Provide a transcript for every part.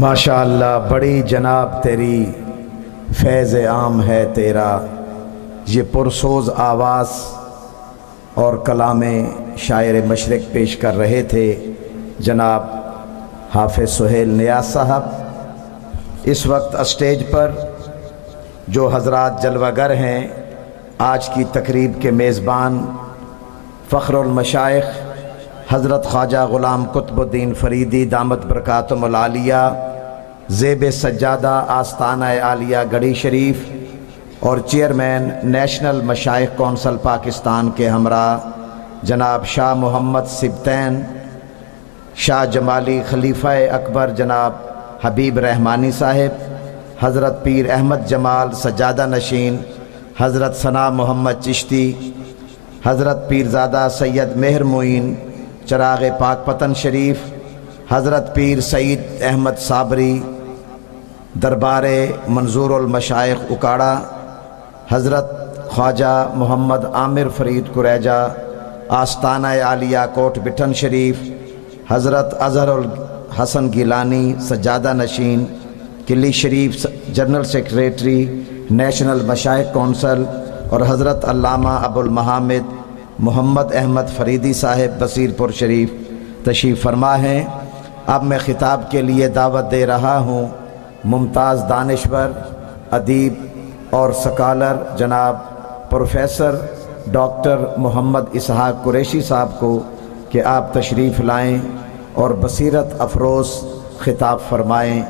ماشاء اللہ بڑی جناب تیری، فیض عام ہے تیرا، یہ پرسوز آواز اور کلام شاعر مشرق پیش کر رہے تھے جناب حافظ سہیل نیاز صاحب۔ اس وقت اسٹیج پر جو حضرات جلوہ گر ہیں، آج کی تقریب کے میزبان فخر المشائخ حضرت خواجہ غلام قطب الدین فریدی دامت برکاتہم العالیہ، زیب سجادہ آستانہ عالیہ گڑھی شریف اور چیئرمین نیشنل مشائخ کونسل پاکستان کے ہمراہ جناب شاہ محمد سبطین، شاہ جمالی خلیفہ اکبر جناب حبیب رحمانی صاحب، حضرت پیر احمد جمال سجادہ نشین، حضرت ثنا محمد چشتی، حضرت پیرزادہ سید مہر معین چراغ پاک پتن شریف، حضرت پیر سعید احمد صابری دربار منظور المشائخ اکاڑا، حضرت خواجہ محمد عامر فرید قریجہ آستانہ عالیہ کوٹ بٹن شریف، حضرت اظہر الحسن گیلانی سجادہ نشین کلی شریف جنرل سیکریٹری نیشنل مشائخ کونسل، اور حضرت علامہ ابو المحامد محمد احمد فریدی صاحب بصیر پور شریف تشریف فرما ہیں۔ اب میں خطاب کے لیے دعوت دے رہا ہوں ممتاز دانشور، ادیب اور سکالر جناب پروفیسر ڈاکٹر محمد اسحاق قریشی صاحب کو کہ آپ تشریف لائیں اور بصیرت افروز خطاب فرمائیں۔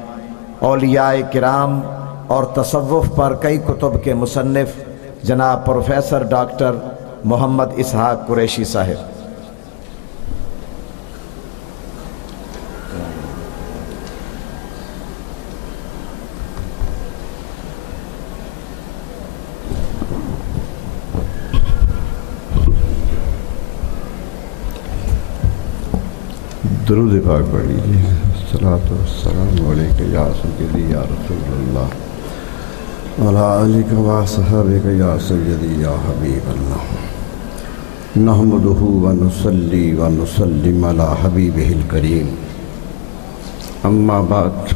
اولیاء کرام اور تصوف پر کئی کتب کے مصنف جناب پروفیسر ڈاکٹر محمد اسحاق قریشی صاحب۔ درود پاک پڑھ لیجیے۔ الصلاۃ والسلام علیک یا سیدی یا رسول اللہ وعلی آلک و صحابک یا سیدی یا حبیب اللہ، نحمدہ و نصلی و نسلم علی حبیبہ الکریم، اما بعد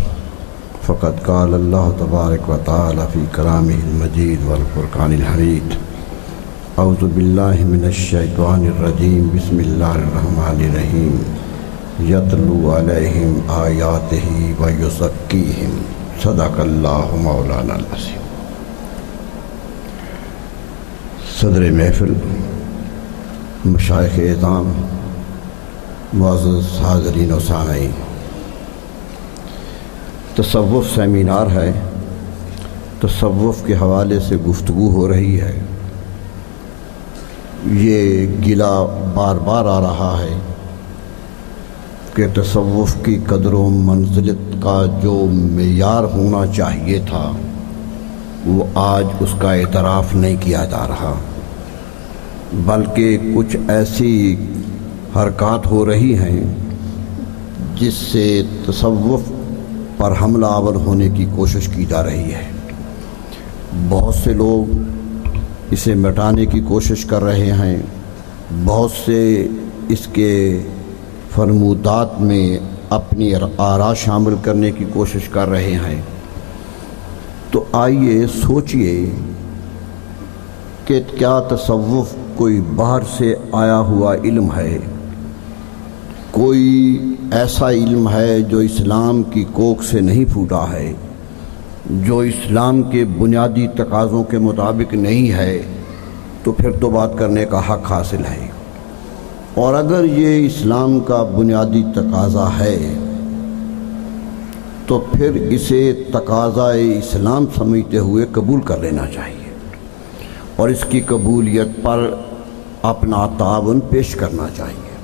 فقد قال اللہ تبارک و تعالی فی کلامہ المجید والفرقان الحمید، اعوذ باللہ من الشیطان الرجیم، بسم اللہ الرحمن الرحیم، یتلو علیہم آیاتہ ویزکیہم، صدق اللہ مولانا العظیم۔ صدر محفل، مشائخ اعظام، معزز حاضرین و سامعین، تصوف سیمینار ہے، تصوف کے حوالے سے گفتگو ہو رہی ہے۔ یہ گلہ بار بار آ رہا ہے کہ تصوف کی قدر و منزلت کا جو معیار ہونا چاہیے تھا وہ آج اس کا اعتراف نہیں کیا جا رہا، بلکہ کچھ ایسی حرکات ہو رہی ہیں جس سے تصوف پر حملہ آور ہونے کی کوشش کی جا رہی ہے۔ بہت سے لوگ اسے مٹانے کی کوشش کر رہے ہیں، بہت سے اس کے فرمودات میں اپنی آراء شامل کرنے کی کوشش کر رہے ہیں۔ تو آئیے سوچئے کہ کیا تصوف کوئی باہر سے آیا ہوا علم ہے، کوئی ایسا علم ہے جو اسلام کی کوکھ سے نہیں پھوٹا ہے، جو اسلام کے بنیادی تقاضوں کے مطابق نہیں ہے، تو پھر تو بات کرنے کا حق حاصل ہے۔ اور اگر یہ اسلام کا بنیادی تقاضا ہے تو پھر اسے تقاضائے اسلام سمجھتے ہوئے قبول کر لینا چاہیے اور اس کی قبولیت پر اپنا تعاون پیش کرنا چاہیے۔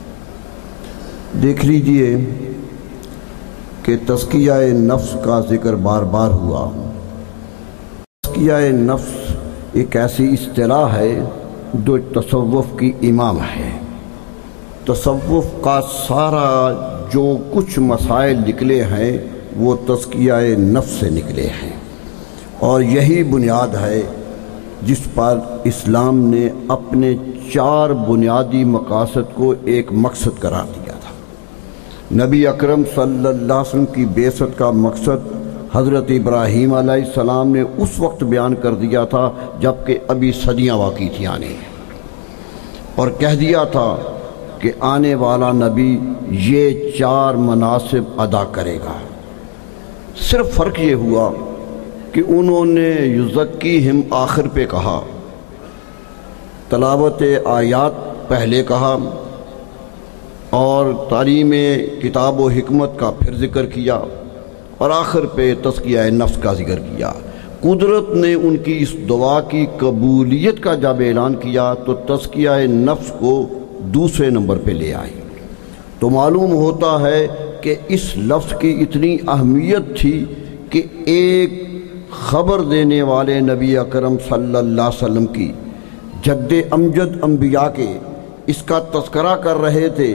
دیکھ لیجئے کہ تزکیہ نفس کا ذکر بار بار ہوا۔ تزکیہ نفس ایک ایسی اصطلاح ہے جو تصوف کی امام ہے۔ تصوف کا سارا جو کچھ مسائل نکلے ہیں وہ تزکیہ نفس سے نکلے ہیں، اور یہی بنیاد ہے جس پر اسلام نے اپنے 4 بنیادی مقاصد کو ایک مقصد قرار دیا تھا۔ نبی اکرم صلی اللہ علیہ وسلم کی بعثت کا مقصد حضرت ابراہیم علیہ السلام نے اس وقت بیان کر دیا تھا جب کہ ابھی صدیاں باقی تھیں آنے، اور کہہ دیا تھا کہ آنے والا نبی یہ 4 مناصب ادا کرے گا۔ صرف فرق یہ ہوا کہ انہوں نے یزکیہم آخر پہ کہا، تلاوت آیات پہلے کہا، اور تعلیم کتاب و حکمت کا پھر ذکر کیا، اور آخر پہ تزکیہ نفس کا ذکر کیا۔ قدرت نے ان کی اس دعا کی قبولیت کا جب اعلان کیا تو تزکیہ نفس کو دوسرے نمبر پہ لے آئی۔ تو معلوم ہوتا ہے کہ اس لفظ کی اتنی اہمیت تھی کہ ایک خبر دینے والے نبی اکرم صلی اللہ علیہ وسلم کی جد امجد انبیاء کے اس کا تذکرہ کر رہے تھے،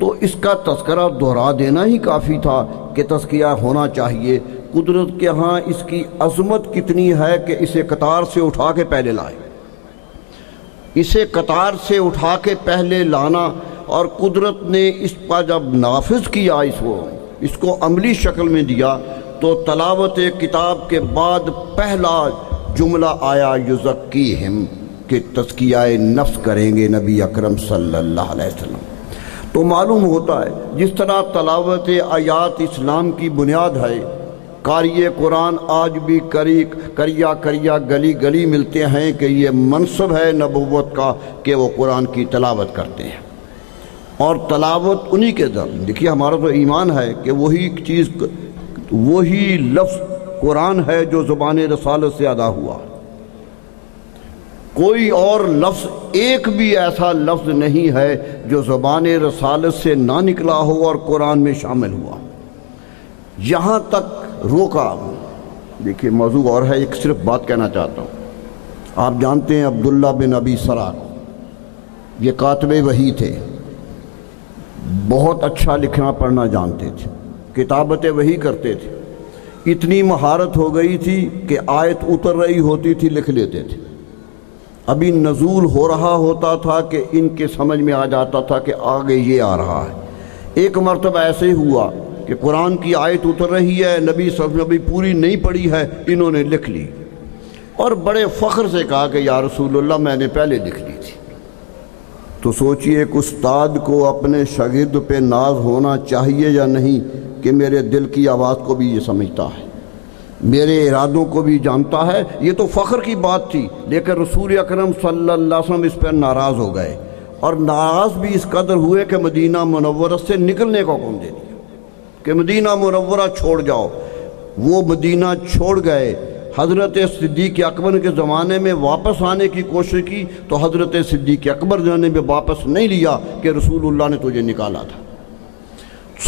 تو اس کا تذکرہ دہرا دینا ہی کافی تھا کہ تزکیہ ہونا چاہیے۔ قدرت کے ہاں اس کی عظمت کتنی ہے کہ اسے قطار سے اٹھا کے پہلے لائے، اسے قطار سے اٹھا کے پہلے لانا، اور قدرت نے اس کا جب نافذ کیا، اس کو عملی شکل میں دیا، تو تلاوت کتاب کے بعد پہلا جملہ آیا یزکیہم، کہ تزکیہ نفس کریں گے نبی اکرم صلی اللہ علیہ وسلم۔ تو معلوم ہوتا ہے جس طرح تلاوت آیات اسلام کی بنیاد ہے، قاری قرآن آج بھی کریا گلی گلی ملتے ہیں کہ یہ منصب ہے نبوت کا کہ وہ قرآن کی تلاوت کرتے ہیں، اور تلاوت انہی کے در دیکھیے ہمارا تو ایمان ہے کہ وہی چیز، وہی لفظ قرآن ہے جو زبان رسالت سے ادا ہوا۔ کوئی اور لفظ، ایک بھی ایسا لفظ نہیں ہے جو زبان رسالت سے نہ نکلا ہو اور قرآن میں شامل ہوا۔ یہاں تک روکا، دیکھیے موضوع اور ہے، ایک صرف بات کہنا چاہتا ہوں۔ آپ جانتے ہیں عبداللہ بن ابی سرار، یہ کاتب وحی تھے، بہت اچھا لکھنا پڑھنا جانتے تھے، کتابت وحی کرتے تھے، اتنی مہارت ہو گئی تھی کہ آیت اتر رہی ہوتی تھی لکھ لیتے تھے، ابھی نزول ہو رہا ہوتا تھا کہ ان کے سمجھ میں آ جاتا تھا کہ آگے یہ آ رہا ہے۔ ایک مرتبہ ایسے ہی ہوا کہ قرآن کی آیت اتر رہی ہے، نبی صلی اللہ علیہ وسلم ابھی پوری نہیں پڑھی ہے، انہوں نے لکھ لی اور بڑے فخر سے کہا کہ یا رسول اللہ میں نے پہلے لکھ لی تھی۔ تو سوچئے ایک استاد کو اپنے شاگرد پہ ناز ہونا چاہیے یا نہیں کہ میرے دل کی آواز کو بھی یہ سمجھتا ہے، میرے ارادوں کو بھی جانتا ہے۔ یہ تو فخر کی بات تھی، لیکن رسول اکرم صلی اللہ علیہ وسلم اس پر ناراض ہو گئے، اور ناراض بھی اس قدر ہوئے کہ مدینہ منورہ سے نکلنے کا حکم دے دیا کہ مدینہ منورہ چھوڑ جاؤ۔ وہ مدینہ چھوڑ گئے۔ حضرت صدیق اکبر کے زمانے میں واپس آنے کی کوشش کی تو حضرت صدیق اکبر نے بھی واپس نہیں لیا کہ رسول اللہ نے تجھے نکالا تھا۔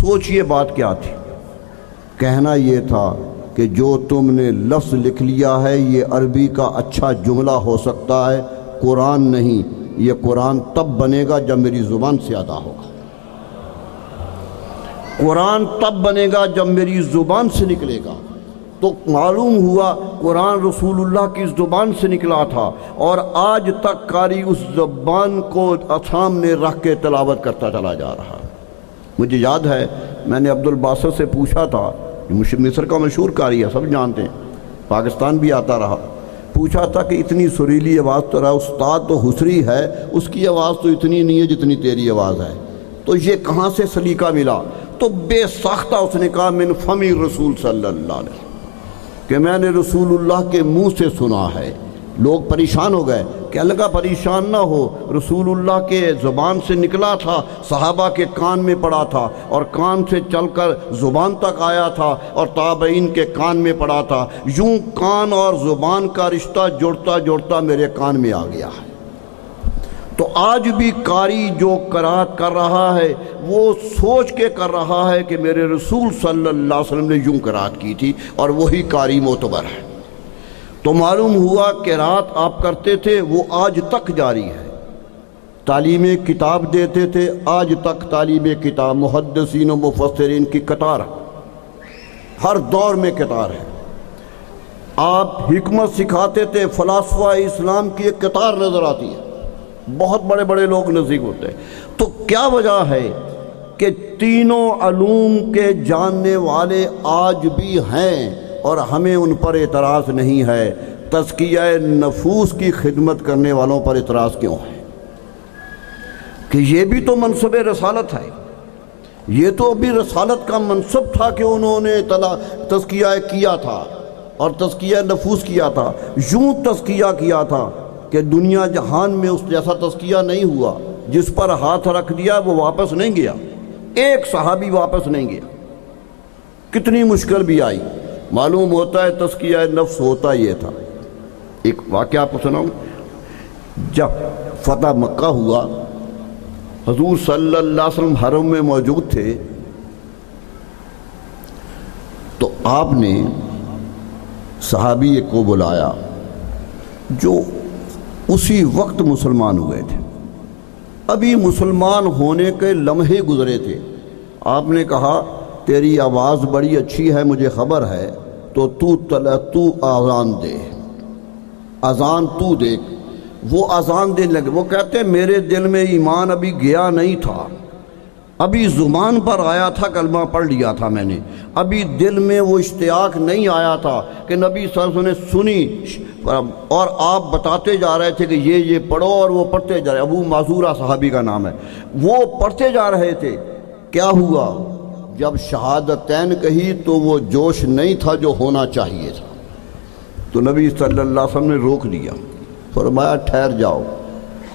سوچئے بات کیا تھی، کہنا یہ تھا کہ جو تم نے لفظ لکھ لیا ہے یہ عربی کا اچھا جملہ ہو سکتا ہے، قرآن نہیں۔ یہ قرآن تب بنے گا جب میری زبان سے ادا ہوگا، قرآن تب بنے گا جب میری زبان سے نکلے گا۔ تو معلوم ہوا قرآن رسول اللہ کی زبان سے نکلا تھا، اور آج تک قاری اس زبان کو سامنے رکھ کے تلاوت کرتا چلا جا رہا۔ مجھے یاد ہے میں نے عبدالباسط سے پوچھا تھا، مصر کا مشہور قاری ہے، سب جانتے ہیں، پاکستان بھی آتا رہا، پوچھا تھا کہ اتنی سریلی آواز تو رہا، استاد تو حسری ہے، اس کی آواز تو اتنی نہیں ہے جتنی تیری آواز ہے، تو یہ کہاں سے سلیقہ ملا؟ تو بے ساختہ اس نے کہا من فمی رسول صلی اللہ علیہ وسلم، کہ میں نے رسول اللہ کے منہ سے سنا ہے۔ لوگ پریشان ہو گئے کہ اللہ پریشان نہ ہو، رسول اللہ کے زبان سے نکلا تھا، صحابہ کے کان میں پڑا تھا، اور کان سے چل کر زبان تک آیا تھا، اور تابعین کے کان میں پڑا تھا، یوں کان اور زبان کا رشتہ جوڑتا جوڑتا میرے کان میں آ گیا ہے۔ تو آج بھی قاری جو قرات کر رہا ہے وہ سوچ کے کر رہا ہے کہ میرے رسول صلی اللہ علیہ وسلم نے یوں قرات کی تھی، اور وہی قاری معتبر ہے۔ تو معلوم ہوا کہ رات آپ کرتے تھے وہ آج تک جاری ہے۔ تعلیم کتاب دیتے تھے، آج تک تعلیم کتاب، محدثین و مفسرین کی قطار ہر دور میں قطار ہے۔ آپ حکمت سکھاتے تھے، فلاسفہ اسلام کی ایک قطار نظر آتی ہے، بہت بڑے بڑے لوگ نزدیک ہوتے ہیں۔ تو کیا وجہ ہے کہ تینوں علوم کے جاننے والے آج بھی ہیں اور ہمیں ان پر اعتراض نہیں ہے، تزکیہ نفوس کی خدمت کرنے والوں پر اعتراض کیوں ہے؟ کہ یہ بھی تو منصب رسالت ہے، یہ تو ابھی رسالت کا منصب تھا کہ انہوں نے تزکیہ کیا تھا اور تزکیہ نفوس کیا تھا، یوں تزکیہ کیا تھا کہ دنیا جہان میں اس جیسا تزکیہ نہیں ہوا۔ جس پر ہاتھ رکھ دیا وہ واپس نہیں گیا، ایک صحابی واپس نہیں گیا، کتنی مشکل بھی آئی۔ معلوم ہوتا ہے تزکیہ نفس ہوتا یہ تھا۔ ایک واقعہ آپ کو سناؤں، جب فتح مکہ ہوا، حضور صلی اللہ علیہ وسلم حرم میں موجود تھے، تو آپ نے صحابی کو بلایا جو اسی وقت مسلمان ہوئے تھے، ابھی مسلمان ہونے کے لمحے گزرے تھے۔ آپ نے کہا تیری آواز بڑی اچھی ہے، مجھے خبر ہے، تو تو آذان دے، اذان تو دے۔ وہ اذان دینے لگے۔ وہ کہتے ہیں میرے دل میں ایمان ابھی گیا نہیں تھا، ابھی زبان پر آیا تھا، کلمہ پڑھ لیا تھا میں نے، ابھی دل میں وہ اشتیاق نہیں آیا تھا کہ نبی صلی اللہ علیہ وسلم نے سنی اور آپ بتاتے جا رہے تھے کہ یہ پڑھو، اور وہ پڑھتے جا رہے۔ ابو معذورہ صحابی کا نام ہے، وہ پڑھتے جا رہے تھے۔ کیا ہوا؟ جب شہادتین کہی تو وہ جوش نہیں تھا جو ہونا چاہیے تھا، تو نبی صلی اللہ علیہ وسلم نے روک دیا، فرمایا ٹھہر جاؤ،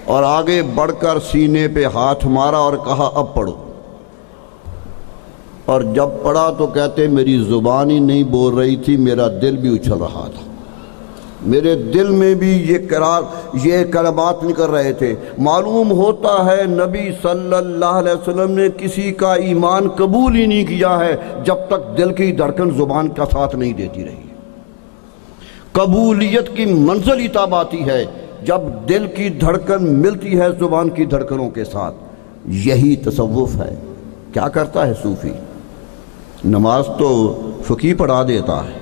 اور آگے بڑھ کر سینے پہ ہاتھ مارا اور کہا اب پڑھو۔ اور جب پڑھا تو کہتے میری زبان ہی نہیں بول رہی تھی، میرا دل بھی اچھل رہا تھا، میرے دل میں بھی یہ کلمات نکل رہے تھے۔ معلوم ہوتا ہے نبی صلی اللہ علیہ وسلم نے کسی کا ایمان قبول ہی نہیں کیا ہے جب تک دل کی دھڑکن زبان کا ساتھ نہیں دیتی رہی۔ قبولیت کی منزل ہی تب آتی ہے جب دل کی دھڑکن ملتی ہے زبان کی دھڑکنوں کے ساتھ۔ یہی تصوف ہے۔ کیا کرتا ہے صوفی؟ نماز تو فقی پڑھا دیتا ہے،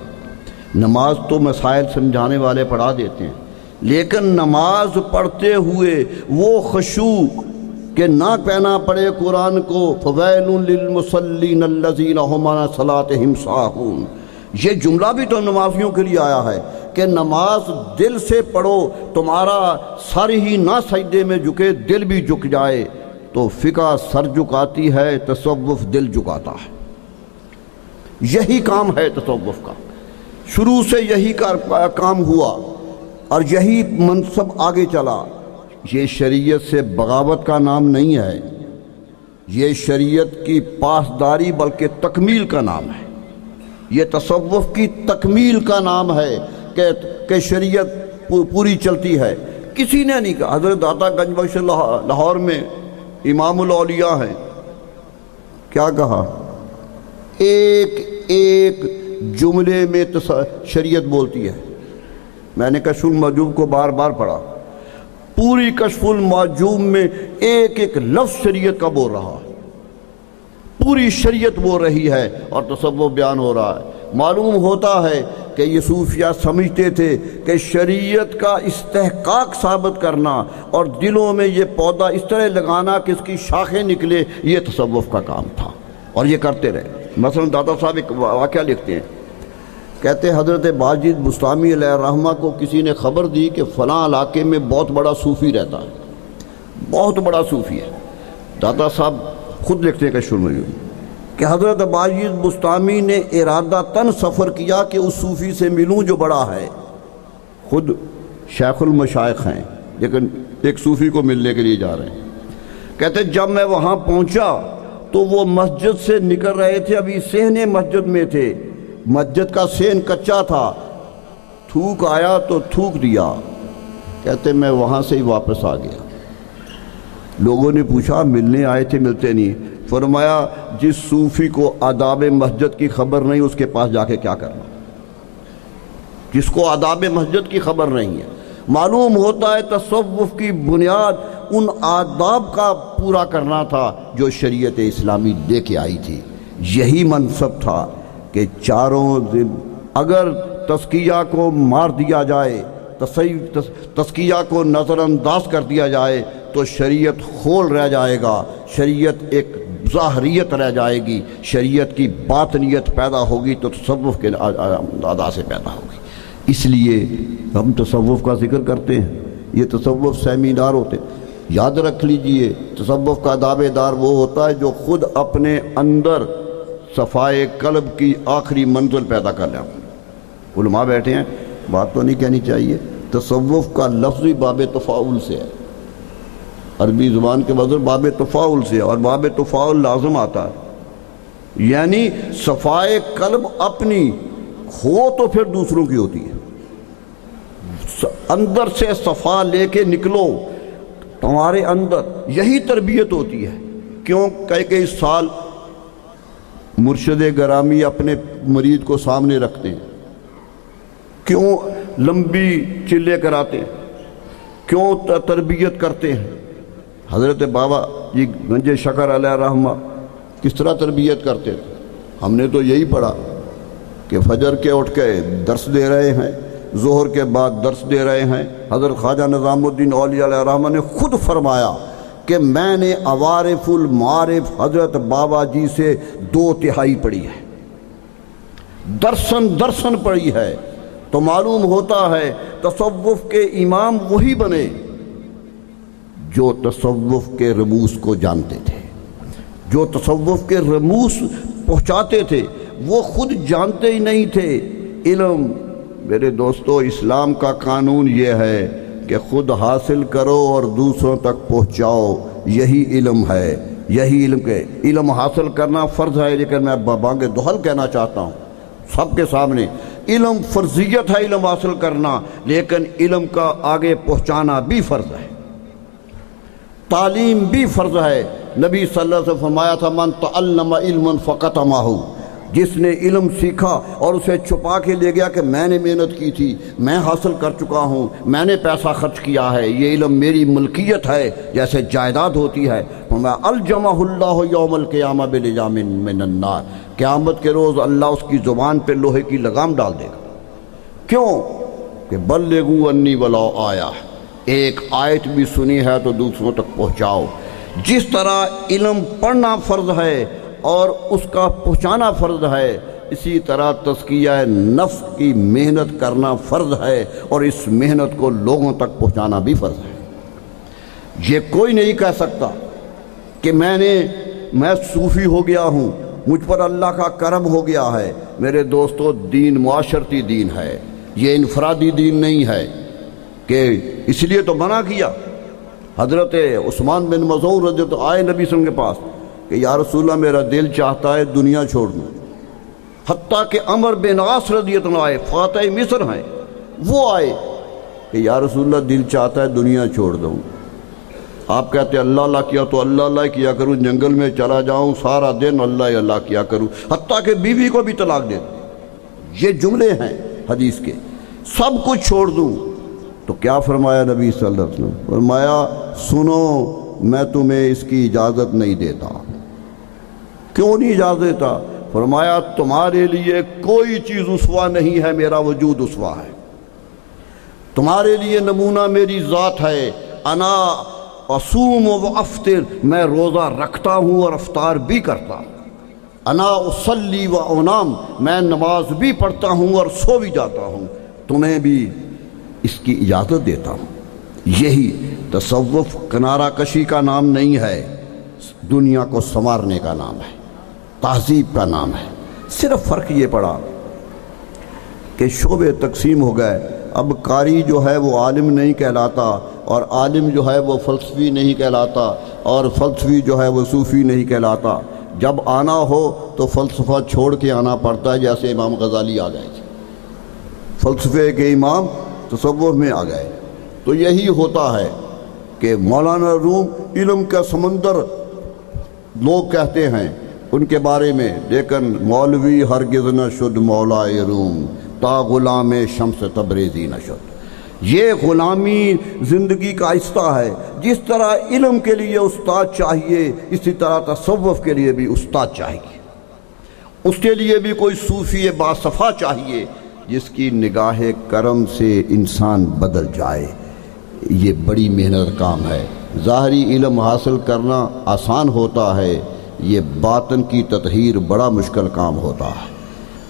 نماز تو مسائل سمجھانے والے پڑھا دیتے ہیں، لیکن نماز پڑھتے ہوئے وہ خشوع کہ نہ کہنا پڑے قرآن کو فویل للمصلین الذین هم عن صلاتهم ساہون، یہ جملہ بھی تو نمازیوں کے لیے آیا ہے کہ نماز دل سے پڑھو، تمہارا سر ہی نہ سجدے میں جھکے، دل بھی جھک جائے۔ تو فقہ سر جھکاتی ہے، تصوف دل جھکاتا ہے۔ یہی کام ہے تصوف کا، شروع سے یہی کام ہوا اور یہی منصب آگے چلا۔ یہ شریعت سے بغاوت کا نام نہیں ہے، یہ شریعت کی پاسداری بلکہ تکمیل کا نام ہے۔ یہ تصوف کی تکمیل کا نام ہے کہ شریعت پوری چلتی ہے۔ کسی نے نہیں کہا، حضرت داتا گنج بخش لاہور میں امام الاولیاء ہیں، کیا کہا؟ ایک جملے میں شریعت بولتی ہے۔ میں نے کشف المحجوب کو بار بار پڑھا، پوری کشف المحجوب میں ایک لفظ شریعت کا بول رہا ہے، پوری شریعت بول رہی ہے اور تصوف بیان ہو رہا ہے۔ معلوم ہوتا ہے کہ یہ صوفیہ سمجھتے تھے کہ شریعت کا استحقاق ثابت کرنا اور دلوں میں یہ پودا اس طرح لگانا کہ اس کی شاخیں نکلے، یہ تصوف کا کام تھا، اور یہ کرتے رہے۔ مثلا داتا صاحب ایک واقعہ لکھتے ہیں، کہتے حضرت باجد بسطامی علیہ الرحمہ کو کسی نے خبر دی کہ فلاں علاقے میں بہت بڑا صوفی رہتا ہے، بہت بڑا صوفی ہے۔ داتا صاحب خود لکھتے ہیں کشف المحجوب کہ حضرت باجد بسطامی نے ارادتاً سفر کیا کہ اس صوفی سے ملوں جو بڑا ہے، خود شیخ المشائخ ہیں لیکن ایک صوفی کو ملنے کے لیے جا رہے ہیں۔ کہتے جب میں وہاں پہنچا تو وہ مسجد سے نکل رہے تھے، ابھی صحن مسجد میں تھے، مسجد کا صحن کچا تھا، تھوک آیا تو تھوک دیا۔ کہتے میں وہاں سے ہی واپس آ گیا۔ لوگوں نے پوچھا ملنے آئے تھے، ملتے نہیں۔ فرمایا جس صوفی کو آداب مسجد کی خبر نہیں اس کے پاس جا کے کیا کرنا، جس کو آداب مسجد کی خبر نہیں ہے۔ معلوم ہوتا ہے تصوف کی بنیاد ان آداب کا پورا کرنا تھا جو شریعت اسلامی دے کے آئی تھی۔ یہی منصب تھا کہ چاروں اگر تزکیہ کو مار دیا جائے، تزکیہ کو نظر انداز کر دیا جائے تو شریعت خول رہ جائے گا، شریعت ایک ظاہریت رہ جائے گی، شریعت کی باطنیت پیدا ہوگی تو تصوف کے ادا سے پیدا ہوگی۔ اس لیے ہم تصوف کا ذکر کرتے ہیں، یہ تصوف سیمینار ہوتے ہیں۔ یاد رکھ لیجئے تصوف کا دعوے دار وہ ہوتا ہے جو خود اپنے اندر صفائے قلب کی آخری منزل پیدا کر لے۔ علماء بیٹھے ہیں، بات تو نہیں کہنی چاہیے، تصوف کا لفظی باب تفاعل سے ہے، عربی زبان کے وزن باب تفاعل سے ہے، اور باب تفاعل لازم آتا ہے، یعنی صفائے قلب اپنی ہو تو پھر دوسروں کی ہوتی ہے۔ اندر سے صفا لے کے نکلو، تمہارے اندر یہی تربیت ہوتی ہے۔ کیوں کئی سال مرشد گرامی اپنے مرید کو سامنے رکھتے ہیں، کیوں لمبی چلے کراتے ہیں، کیوں تربیت کرتے ہیں۔ حضرت بابا جی گنج شکر علیہ رحمہ کس طرح تربیت کرتے تھے؟ ہم نے تو یہی پڑھا کہ فجر کے اٹھ کے درس دے رہے ہیں، ظہر کے بعد درس دے رہے ہیں۔ حضرت خواجہ نظام الدین اولیاء علیہ رحمہ نے خود فرمایا کہ میں نے عوارف المعارف حضرت بابا جی سے 2/3 پڑھی ہے، درسن پڑھی ہے۔ تو معلوم ہوتا ہے تصوف کے امام وہی بنے جو تصوف کے رموز کو جانتے تھے، جو تصوف کے رموز پہنچاتے تھے۔ وہ خود جانتے ہی نہیں تھے علم۔ میرے دوستو، اسلام کا قانون یہ ہے کہ خود حاصل کرو اور دوسروں تک پہنچاؤ، یہی علم ہے۔ یہی علم حاصل کرنا فرض ہے، لیکن میں بانگ دہل کہنا چاہتا ہوں سب کے سامنے، علم فرضیت ہے علم حاصل کرنا، لیکن علم کا آگے پہنچانا بھی فرض ہے، تعلیم بھی فرض ہے۔ نبی صلی اللہ علیہ وسلم فرمایا تھا من تعلم علما فقطمہ، جس نے علم سیکھا اور اسے چھپا کے لے گیا کہ میں نے محنت کی تھی، میں حاصل کر چکا ہوں، میں نے پیسہ خرچ کیا ہے، یہ علم میری ملکیت ہے، جیسے جائیداد ہوتی ہے۔ فرمایا الجمہ اللہ یوم القیامہ بلجام من النار، قیامت کے روز اللہ اس کی زبان پہ لوہے کی لگام ڈال دے گا۔ کیوں کہ بلغوا انی ولو آیا، ایک آیت بھی سنی ہے تو دوسروں تک پہنچاؤ۔ جس طرح علم پڑھنا فرض ہے اور اس کا پہنچانا فرض ہے، اسی طرح تزکیہ نفس کی محنت کرنا فرض ہے، اور اس محنت کو لوگوں تک پہنچانا بھی فرض ہے۔ یہ کوئی نہیں کہہ سکتا کہ میں صوفی ہو گیا ہوں، مجھ پر اللہ کا کرم ہو گیا ہے۔ میرے دوستو، دین معاشرتی دین ہے، یہ انفرادی دین نہیں ہے، کہ اس لیے تو منع کیا۔ حضرت عثمان بن مظعون رضی اللہ عنہ آئے نبی صلی اللہ علیہ وسلم کے پاس کہ یا رسول اللہ میرا دل چاہتا ہے دنیا چھوڑ دوں۔ حتیٰ کہ عمر بن عاص رضی اللہ عنہ آئے، فاتح مصر ہیں، وہ آئے کہ یا رسول اللہ دل چاہتا ہے دنیا چھوڑ دوں۔ آپ کہتے ہیں اللہ اللہ کیا تو اللہ اللہ کیا کروں، جنگل میں چلا جاؤں سارا دن اللہ اللہ کیا کروں، حتیٰ کہ بیوی کو بھی طلاق دے دوں۔ یہ جملے ہیں حدیث کے، سب کچھ چھوڑ دوں۔ تو کیا فرمایا نبی صلی اللہ علیہ وسلم؟ فرمایا سنو، میں تمہیں اس کی اجازت نہیں دیتا۔ کیوں نہیں اجازت دیتا؟ فرمایا تمہارے لیے کوئی چیز اسوہ نہیں ہے، میرا وجود اسوہ ہے۔ تمہارے لیے نمونہ میری ذات ہے، انا اصوم و افطر، میں روزہ رکھتا ہوں اور افطار بھی کرتا ہوں۔ انا اصلی و انام، میں نماز بھی پڑھتا ہوں اور سو بھی جاتا ہوں، تمہیں بھی اس کی اجازت دیتا ہوں۔ یہی تصوف کنارہ کشی کا نام نہیں ہے، دنیا کو سنوارنے کا نام ہے، تہذیب کا نام ہے۔ صرف فرق یہ پڑا کہ شعبے تقسیم ہو گئے۔ اب قاری جو ہے وہ عالم نہیں کہلاتا، اور عالم جو ہے وہ فلسفی نہیں کہلاتا، اور فلسفی جو ہے وہ صوفی نہیں کہلاتا۔ جب آنا ہو تو فلسفہ چھوڑ کے آنا پڑتا ہے، جیسے امام غزالی آ گئے تھے، فلسفے کے امام تصوف میں آ گئے۔ تو یہی ہوتا ہے کہ مولانا روم علم کا سمندر لوگ کہتے ہیں ان کے بارے میں، لیکن مولوی ہرگز نہ شد مولائے روم، تا غلام شمس تبریزی نہ شد۔ یہ غلامی زندگی کا آہستہ ہے۔ جس طرح علم کے لیے استاد چاہیے، اسی طرح تصوف کے لیے بھی استاد چاہیے، اس کے لیے بھی کوئی صوفی باصفا چاہیے جس کی نگاہ کرم سے انسان بدل جائے۔ یہ بڑی محنت کام ہے۔ ظاہری علم حاصل کرنا آسان ہوتا ہے، یہ باطن کی تطہیر بڑا مشکل کام ہوتا ہے۔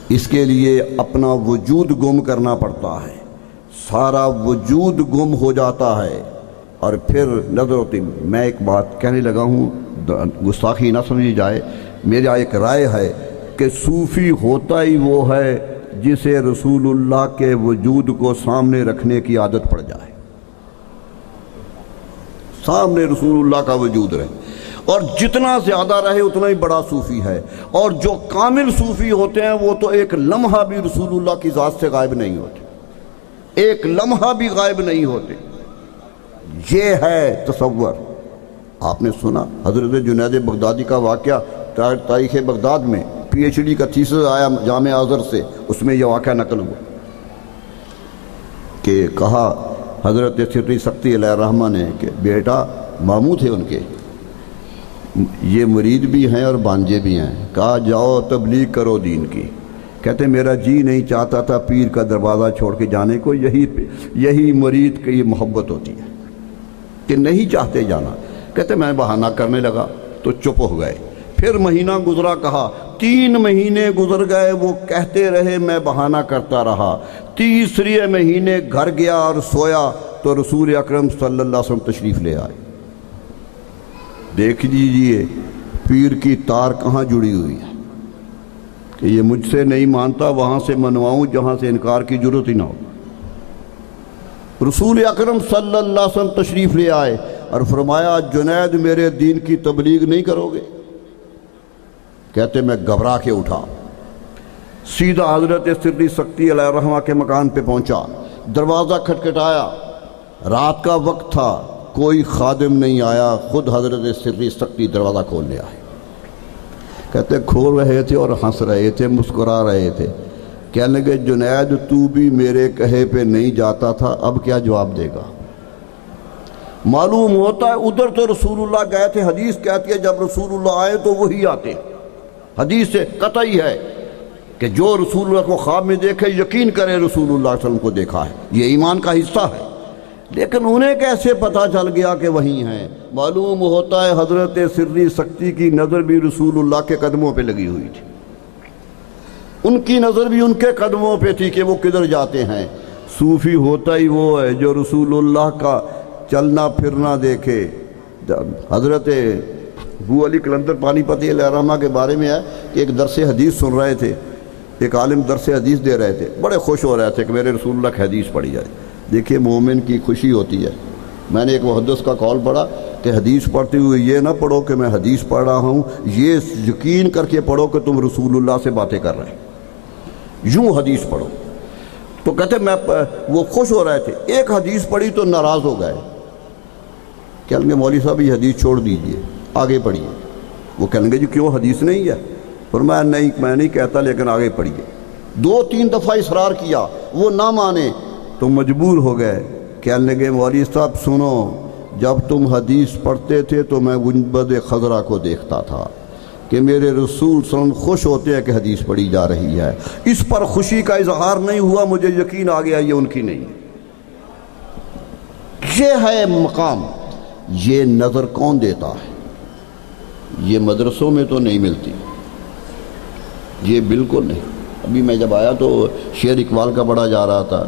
اس کے لیے اپنا وجود گم کرنا پڑتا ہے، سارا وجود گم ہو جاتا ہے اور پھر نظر ہوتی۔ میں ایک بات کہنے لگا ہوں، گستاخی نہ سمجھی جائے، میرا ایک رائے ہے کہ صوفی ہوتا ہی وہ ہے جسے رسول اللہ کے وجود کو سامنے رکھنے کی عادت پڑ جائے، سامنے رسول اللہ کا وجود رہے، اور جتنا زیادہ رہے اتنا ہی بڑا صوفی ہے۔ اور جو کامل صوفی ہوتے ہیں وہ تو ایک لمحہ بھی رسول اللہ کی ذات سے غائب نہیں ہوتے، ایک لمحہ بھی غائب نہیں ہوتے۔ یہ ہے تصور۔ آپ نے سنا حضرت جنید بغدادی کا واقعہ تاریخ بغداد میں، پی ایچ ڈی کا تھیسس آیا جامعہ ازہر سے، اس میں یہ واقعہ نقل ہوا کہ کہا حضرت سری سختی علیہ الرحمہ نے کہ بیٹا ماموں تھے ان کے، یہ مرید بھی ہیں اور بانجے بھی ہیں، کہا جاؤ تبلیغ کرو دین کی۔ کہتے میرا جی نہیں چاہتا تھا پیر کا دروازہ چھوڑ کے جانے کو، یہی مرید کی محبت ہوتی ہے کہ نہیں چاہتے جانا۔ کہتے میں بہانہ کرنے لگا تو چپ ہو گئے، پھر مہینہ گزرا، کہا 3 مہینے گزر گئے، وہ کہتے رہے میں بہانہ کرتا رہا۔ تیسرے مہینے گھر گیا اور سویا تو رسول اکرم صلی اللہ علیہ وسلم تشریف لے آئے۔ دیکھ لیجئے پیر کی تار کہاں جڑی ہوئی ہے کہ یہ مجھ سے نہیں مانتا وہاں سے منواؤں جہاں سے انکار کی ضرورت ہی نہ ہو۔ رسول اکرم صلی اللہ علیہ وسلم تشریف لے آئے اور فرمایا جنید میرے دین کی تبلیغ نہیں کرو گے؟ کہتے میں گھبرا کے اٹھا، سیدھا حضرت سری سختی علیہ الرحمہ کے مکان پہ پہنچا، دروازہ کھٹکھٹایا، رات کا وقت تھا، کوئی خادم نہیں آیا، خود حضرت سری سختی دروازہ کھولنے آئے۔ کہتے کھول رہے تھے اور ہنس رہے تھے، مسکرا رہے تھے، کہنے لگے جنید تو بھی میرے کہے پہ نہیں جاتا تھا، اب کیا جواب دے گا؟ معلوم ہوتا ہے ادھر تو رسول اللہ گئے تھے، حدیث کہتی ہے جب رسول اللہ آئے تو وہی آتے، حدیث سے قطعی ہے کہ جو رسول اللہ کو خواب میں دیکھے یقین کرے رسول اللہ صلی اللہ علیہ وسلم کو دیکھا ہے، یہ ایمان کا حصہ ہے۔ لیکن انہیں کیسے پتا چل گیا کہ وہی ہیں؟ معلوم ہوتا ہے حضرت سری سختی کی نظر بھی رسول اللہ کے قدموں پہ لگی ہوئی تھی، ان کی نظر بھی ان کے قدموں پہ تھی کہ وہ کدھر جاتے ہیں۔ صوفی ہوتا ہی وہ ہے جو رسول اللہ کا چلنا پھرنا دیکھے۔ حضرت ابو علی قلندر پانی پتی علیہ الرحمہ کے بارے میں ہے کہ ایک درس حدیث سن رہے تھے، ایک عالم درس حدیث دے رہے تھے، بڑے خوش ہو رہے تھے کہ میرے رسول اللہ کی حدیث پڑھی جائے۔ دیکھیے مومن کی خوشی ہوتی ہے۔ میں نے ایک محدث کا قول پڑھا کہ حدیث پڑھتے ہوئے یہ نہ پڑھو کہ میں حدیث پڑھ رہا ہوں، یہ یقین کر کے پڑھو کہ تم رسول اللہ سے باتیں کر رہے ہیں، یوں حدیث پڑھو۔ تو کہتے وہ خوش ہو رہے تھے، ایک حدیث پڑھی تو ناراض ہو گئے، کہیں گے مولوی صاحب یہ حدیث چھوڑ دیجئے، آگے پڑھیے۔ وہ کہیں گے جی کیوں حدیث نہیں ہے؟ فرمایا نہیں میں نہیں کہتا لیکن آگے پڑھیے۔ 2-3 دفعہ اصرار کیا، وہ نہ مانے تو مجبور ہو گئے، کہنے لگے مولوی صاحب سنو، جب تم حدیث پڑھتے تھے تو میں گنبد خضرا کو دیکھتا تھا کہ میرے رسول صلی اللہ علیہ وسلم خوش ہوتے ہیں کہ حدیث پڑھی جا رہی ہے، اس پر خوشی کا اظہار نہیں ہوا، مجھے یقین آ گیا یہ ان کی نہیں۔ یہ ہے مقام، یہ نظر کون دیتا ہے؟ یہ مدرسوں میں تو نہیں ملتی، یہ بالکل نہیں۔ ابھی میں جب آیا تو شعر اقبال کا پڑھا جا رہا تھا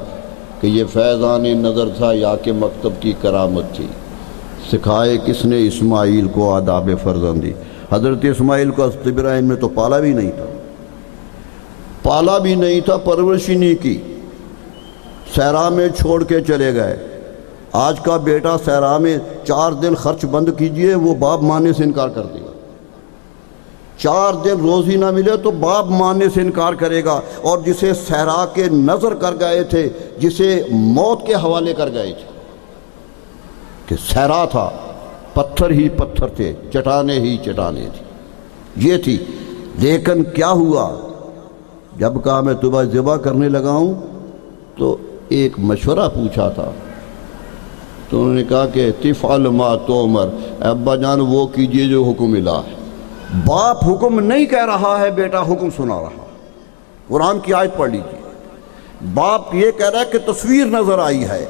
کہ یہ فیضان نظر تھا یا کہ مکتب کی کرامت تھی، سکھائے کس نے اسماعیل کو آداب فرزندی۔ حضرت اسماعیل کو ابراہیم میں تو پالا بھی نہیں تھا، پرورش ہی نہیں کی، صحرا میں چھوڑ کے چلے گئے۔ آج کا بیٹا صحرا میں 4 دن خرچ بند کیجئے، وہ باپ ماننے سے انکار کر دے گا۔ 4 دن روزی نہ ملے تو باپ ماننے سے انکار کرے گا۔ اور جسے صحرا کے نظر کر گئے تھے، جسے موت کے حوالے کر گئے تھے، کہ صحرا تھا، پتھر ہی پتھر تھے، چٹانیں ہی چٹانیں تھی، یہ تھی۔ لیکن کیا ہوا؟ جب کہا میں تمہیں ذبح کرنے لگا ہوں تو ایک مشورہ پوچھا تھا، تو انہوں نے کہا کہ تفعل ما تؤمر، ابا جان وہ کیجئے جو حکم الہ ہے۔ باپ حکم نہیں کہہ رہا ہے، بیٹا حکم سنا رہا۔ قرآن کی آیت پڑھ لیجیے، باپ یہ کہہ رہا ہے کہ تصویر نظر آئی ہے،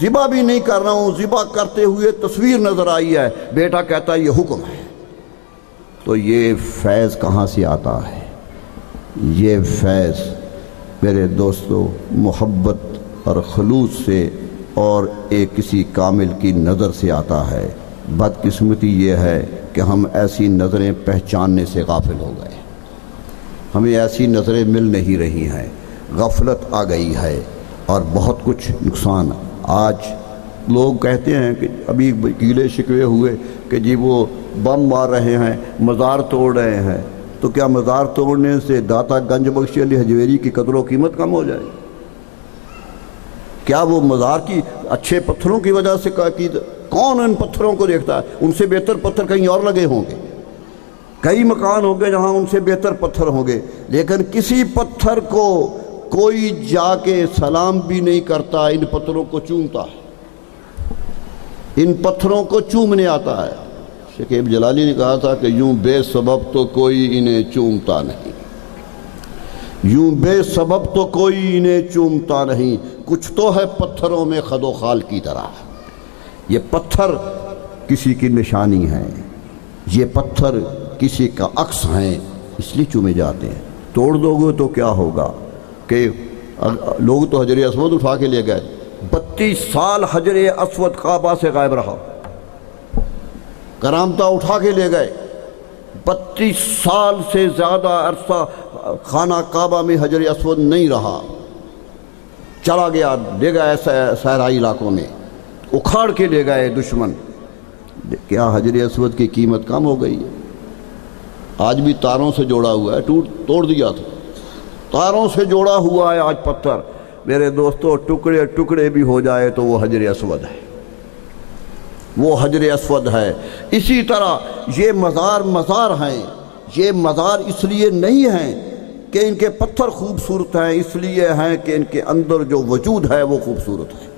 ذبح بھی نہیں کر رہا ہوں، ذبح کرتے ہوئے تصویر نظر آئی ہے، بیٹا کہتا ہے یہ حکم ہے۔ تو یہ فیض کہاں سے آتا ہے؟ یہ فیض میرے دوستو محبت اور خلوص سے اور ایک کسی کامل کی نظر سے آتا ہے۔ بدقسمتی یہ ہے کہ ہم ایسی نظریں پہچاننے سے غافل ہو گئے، ہمیں ایسی نظریں مل نہیں رہی ہیں، غفلت آ گئی ہے اور بہت کچھ نقصان۔ آج لوگ کہتے ہیں کہ ابھی گیلے شکوے ہوئے کہ جی وہ بم مار رہے ہیں، مزار توڑ رہے ہیں، تو کیا مزار توڑنے سے داتا گنج بخش علی حجویری کی قدر و قیمت کم ہو جائے؟ کیا وہ مزار کی اچھے پتھروں کی وجہ سے کون ان پتھروں کو دیکھتا ہے؟ ان سے بہتر پتھر کہیں اور لگے ہوں گے، کئی مکان ہوں گے جہاں ان سے بہتر پتھر ہوں گے، لیکن کسی پتھر کو کوئی جا کے سلام بھی نہیں کرتا، ان پتھروں کو چومتا ہے، ان پتھروں کو چومنے آتا ہے۔ شکیب جلالی نے کہا تھا کہ یوں بے سبب تو کوئی انہیں چومتا نہیں، یوں بے سبب تو کوئی انہیں چومتا نہیں، کچھ تو ہے پتھروں میں خد و خال کی طرح۔ یہ پتھر کسی کی نشانی ہے، یہ پتھر کسی کا عکس ہیں، اس لیے چومے جاتے ہیں۔ توڑ دو گے تو کیا ہوگا کہ لوگ تو حجر اسود اٹھا کے لے گئے، 32 سال حجر اسود کعبہ سے غائب رہا، کرامتہ اٹھا کے لے گئے، 32 سال سے زیادہ عرصہ خانہ کعبہ میں حجر اسود نہیں رہا، چلا گیا، لے گئے صحرائی علاقوں میں، اکھاڑ کے لے گئے دشمن۔ کیا حجر اسود کی قیمت کم ہو گئی ہے؟ آج بھی تاروں سے جوڑا ہوا ہے، توڑ دیا تھا، تاروں سے جوڑا ہوا ہے آج پتھر۔ میرے دوستو ٹکڑے ٹکڑے بھی ہو جائے تو وہ حجر اسود ہے، وہ حجر اسود ہے۔ اسی طرح یہ مزار ہیں، یہ مزار اس لیے نہیں ہیں کہ ان کے پتھر خوبصورت ہیں، اس لیے ہیں کہ ان کے اندر جو وجود ہے وہ خوبصورت ہے۔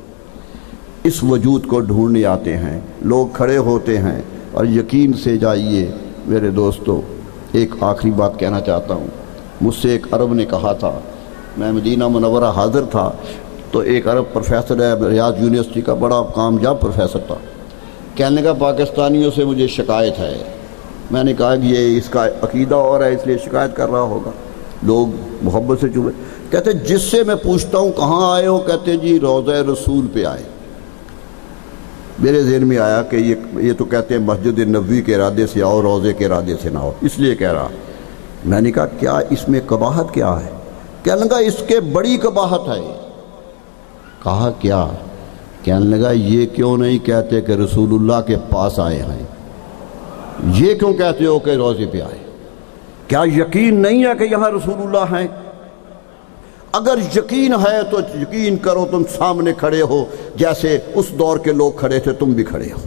اس وجود کو ڈھونڈنے آتے ہیں لوگ، کھڑے ہوتے ہیں، اور یقین سے جائیے میرے دوستو۔ ایک آخری بات کہنا چاہتا ہوں، مجھ سے ایک عرب نے کہا تھا، میں مدینہ منورہ حاضر تھا، تو ایک عرب پروفیسر ہے، ریاض یونیورسٹی کا بڑا کامیاب پروفیسر تھا، کہنے کا پاکستانیوں سے مجھے شکایت ہے۔ میں نے کہا کہ یہ اس کا عقیدہ اور ہے، اس لیے شکایت کر رہا ہوگا۔ لوگ محبت سے چوبے، کہتے جس سے میں پوچھتا ہوں کہاں آئے ہو، کہتے جی روضہ رسول پہ آئے۔ میرے ذہن میں آیا کہ یہ تو کہتے ہیں مسجد نبوی کے ارادے سے آؤ، روضے کے ارادے سے نہ ہو، اس لیے کہہ رہا۔ میں نے کہا کیا اس میں قباحت کیا ہے؟ کہنے لگا اس کے بڑی قباحت ہے۔ کہا کیا؟ کہنے لگا یہ کیوں نہیں کہتے کہ رسول اللہ کے پاس آئے ہیں، یہ کیوں کہتے ہو کہ روضے پہ آئے؟ کیا یقین نہیں ہے کہ یہاں رسول اللہ ہیں؟ اگر یقین ہے تو یقین کرو، تم سامنے کھڑے ہو، جیسے اس دور کے لوگ کھڑے تھے تم بھی کھڑے ہو۔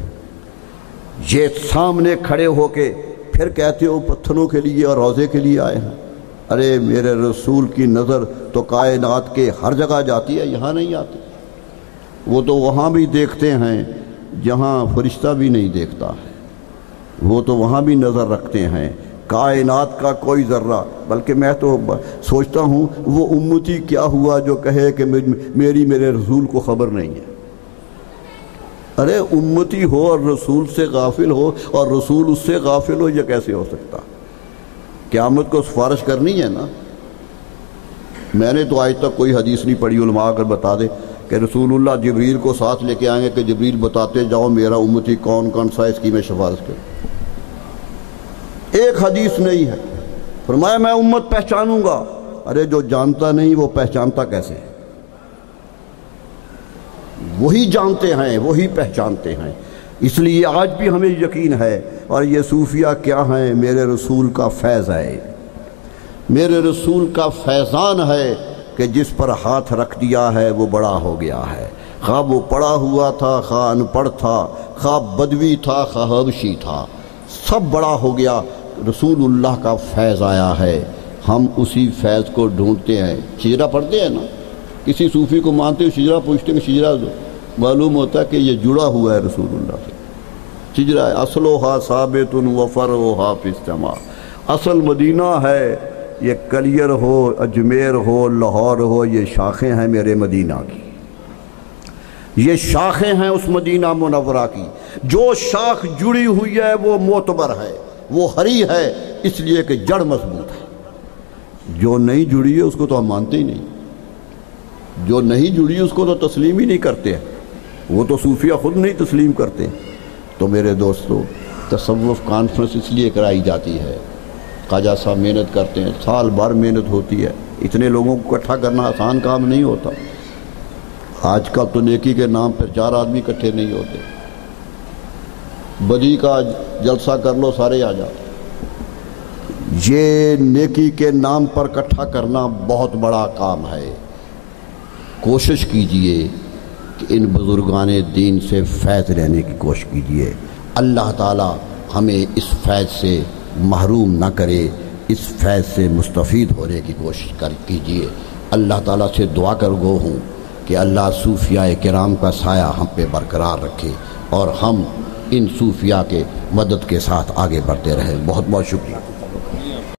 یہ سامنے کھڑے ہو کے پھر کہتے ہو پتھروں کے لیے اور روضے کے لیے آئے ہیں۔ ارے میرے رسول کی نظر تو کائنات کے ہر جگہ جاتی ہے، یہاں نہیں آتی۔ وہ تو وہاں بھی دیکھتے ہیں جہاں فرشتہ بھی نہیں دیکھتا ہے، وہ تو وہاں بھی نظر رکھتے ہیں، کائنات کا کوئی ذرہ۔ بلکہ میں تو سوچتا ہوں وہ امتی کیا ہوا جو کہے کہ میرے رسول کو خبر نہیں ہے۔ ارے امتی ہو اور رسول سے غافل ہو، اور رسول اس سے غافل ہو، یہ کیسے ہو سکتا؟ قیامت کو سفارش کرنی ہے نا۔ میں نے تو آج تک کوئی حدیث نہیں پڑھی، علماء اگر بتا دے کہ رسول اللہ جبریل کو ساتھ لے کے آئیں گے کہ جبریل بتاتے جاؤ میرا امتی کون کون سا، اس کی میں سفارش کروں۔ ایک حدیث نہیں ہے۔ فرمایا میں امت پہچانوں گا۔ ارے جو جانتا نہیں وہ پہچانتا کیسے؟ وہی جانتے ہیں، وہی پہچانتے ہیں۔ اس لیے آج بھی ہمیں یقین ہے، اور یہ صوفیہ کیا ہیں؟ میرے رسول کا فیض ہے، میرے رسول کا فیضان ہے کہ جس پر ہاتھ رکھ دیا ہے وہ بڑا ہو گیا ہے۔ خواہ وہ پڑھا ہوا تھا، خواہ ان پڑھ تھا، خواہ بدوی تھا، خواہ حبشی تھا، سب بڑا ہو گیا۔ رسول اللہ کا فیض آیا ہے، ہم اسی فیض کو ڈھونڈتے ہیں۔ شجرہ پڑھتے ہیں نا، کسی صوفی کو مانتے ہو شجرہ پوچھتے ہیں کہ شجرہ دو، معلوم ہوتا ہے کہ یہ جڑا ہوا ہے رسول اللہ سے۔ شجرہ اصلھا ثابت و فرعھا فی السماء، اصل مدینہ ہے، یہ کلیر ہو، اجمیر ہو، لاہور ہو، یہ شاخیں ہیں میرے مدینہ کی، یہ شاخیں ہیں اس مدینہ منورہ کی۔ جو شاخ جڑی ہوئی ہے وہ معتبر ہے، وہ ہری ہے اس لیے کہ جڑ مضبوط ہے۔ جو نہیں جڑی ہے اس کو تو ہم مانتے ہی نہیں، جو نہیں جڑی اس کو تو تسلیم ہی نہیں کرتے ہیں، وہ تو صوفیہ خود نہیں تسلیم کرتے۔ تو میرے دوستو، تصوف کانفرنس اس لیے کرائی جاتی ہے، خواجہ صاحب محنت کرتے ہیں، سال بھر محنت ہوتی ہے، اتنے لوگوں کو اکٹھا کرنا آسان کام نہیں ہوتا۔ آج کل تو نیکی کے نام پر 4 آدمی اکٹھے نہیں ہوتے، بدی کا جلسہ کر لو سارے آ جاتے۔ یہ نیکی کے نام پر اکٹھا کرنا بہت بڑا کام ہے۔ کوشش کیجئے کہ ان بزرگان دین سے فیض لینے کی کوشش کیجئے۔ اللہ تعالی ہمیں اس فیض سے محروم نہ کرے، اس فیض سے مستفید ہونے کی کوشش کیجئے۔ اللہ تعالیٰ سے دعا کر گو ہوں کہ اللہ صوفیاء کرام کا سایہ ہم پہ برقرار رکھے اور ہم ان صوفیاء کے مدد کے ساتھ آگے بڑھتے رہیں۔ بہت بہت شکریہ۔